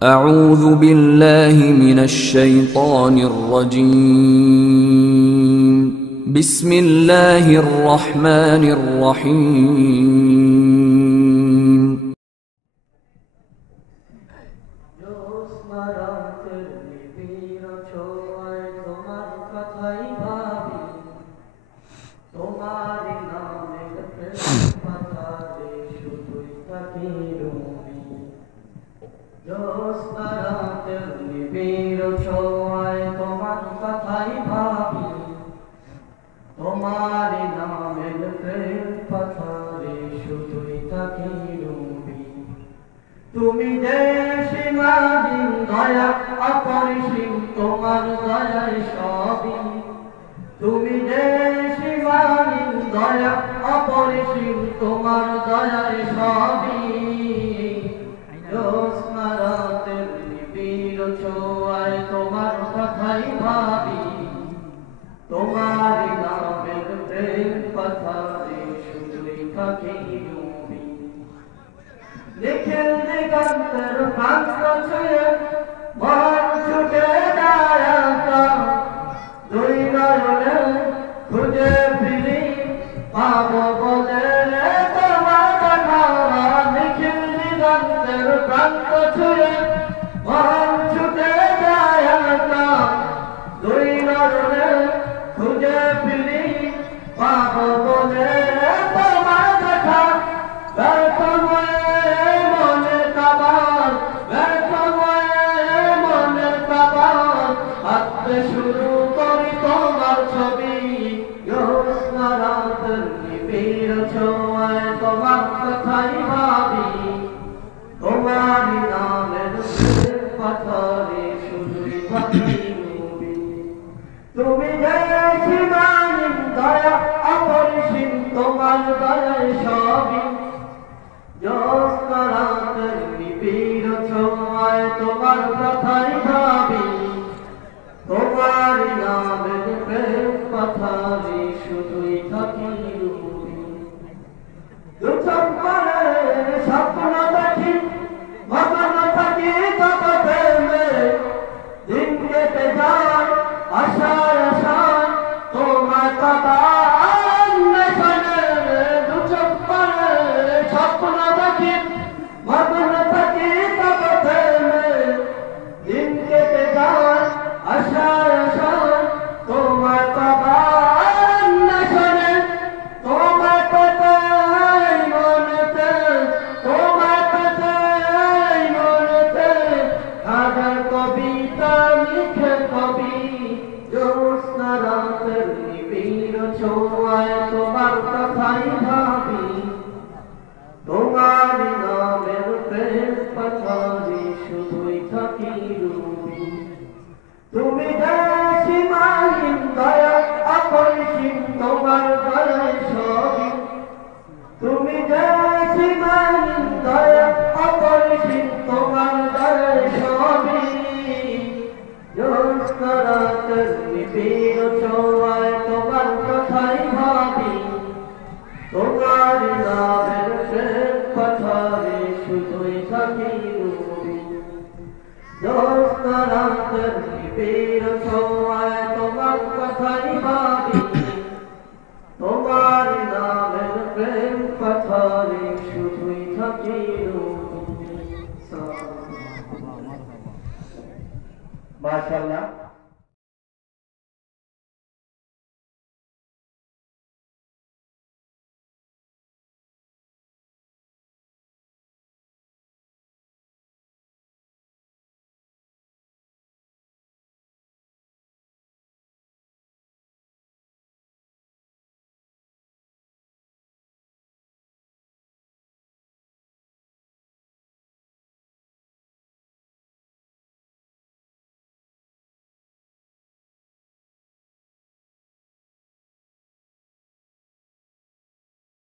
أعوذ بالله من الشيطان الرجيم بسم الله الرحمن الرحيم তুমি যে সীমাহীন দয়া অপরিসীম তোমার দয়ায় সবই তুমি যে সীমাহীন দয়া অপরিসীম তোমার দয়ায় সবই জ্যোৎস্না রাতের নিবিড় ছোঁয়ায় তোমার কথাই ভাবি তোমার নামের প্রেম পাথারে শুধুই থাকি ডুবি নিখিল দিগন্তের প্রান্ত ছুঁয়ে মন ছুটে যায় দুই নয়নে খুঁজে ফিরি পাবো বলে তোমার দেখা নিখিল দিগন্তের প্রান্ত ছুঁয়ে মন ছুটে যায় দুই নয়নে খুঁজে ফিরি পাবো বলে তোমার দেখা শুরু করি তোমার ছবি জ্যোৎস্না রাতের নিবিড় ছোঁয়ায় তোমার কথাই ভাবি তোমারই নামের পাথরে শুধুই থাকি ডুবি তুমি যে সীমাহীন দয়া অপরিসীম তোমার দয়ায় সবই জ্যোৎস্না রাতের নিবিড় ছোঁয়ায় তোমার কথাই ভাবি তোমারই নামের প্রেম পাথারে শুধুই থাকি ডুবি দু চম্পারে স্বপ্ন দেখি মগন থাকি তব প্রেমে দিন কেটে যায় আশায় আশায় তোমার পাবার নেশনে দু চম্পারে স্বপ্ন দেখি মগন থাকি তব প্রেমে দিন কেটে যায় আশায় আশায় তোমার পাবার নেশনে তোমার পেতে মনেতে তোমার পেতে মনেতে হাজার কবিতা লিখে কবি জ্যোৎস্না রাতের নিবিড় ছোঁয়ায় তোমার কথাই ভাবি তোমারই নামের প্রেম পাথারে শুধুই থাকি ডুবি তুমি যে সীমাহীন দয়া অপরিসীম তোমার দয়ায় সবই তুমি যে সীমাহীন দয়া অপরিসীম তোমার দয়ায় সবই জ্যোৎস্না রাতের নিবিড় ছোঁয়ায় তোমার কথাই ভাবি তোমারই নামের প্রেম পাথারে শুধুই থাকি ডুবি জ্যোৎস্না রাতের নিবিড় ছোঁয়ায় তোমার কথাই ভাবি তোমারই নামের প্রেম পাথারে শুধুই থাকি ডুবি। মাশাআল্লাহ।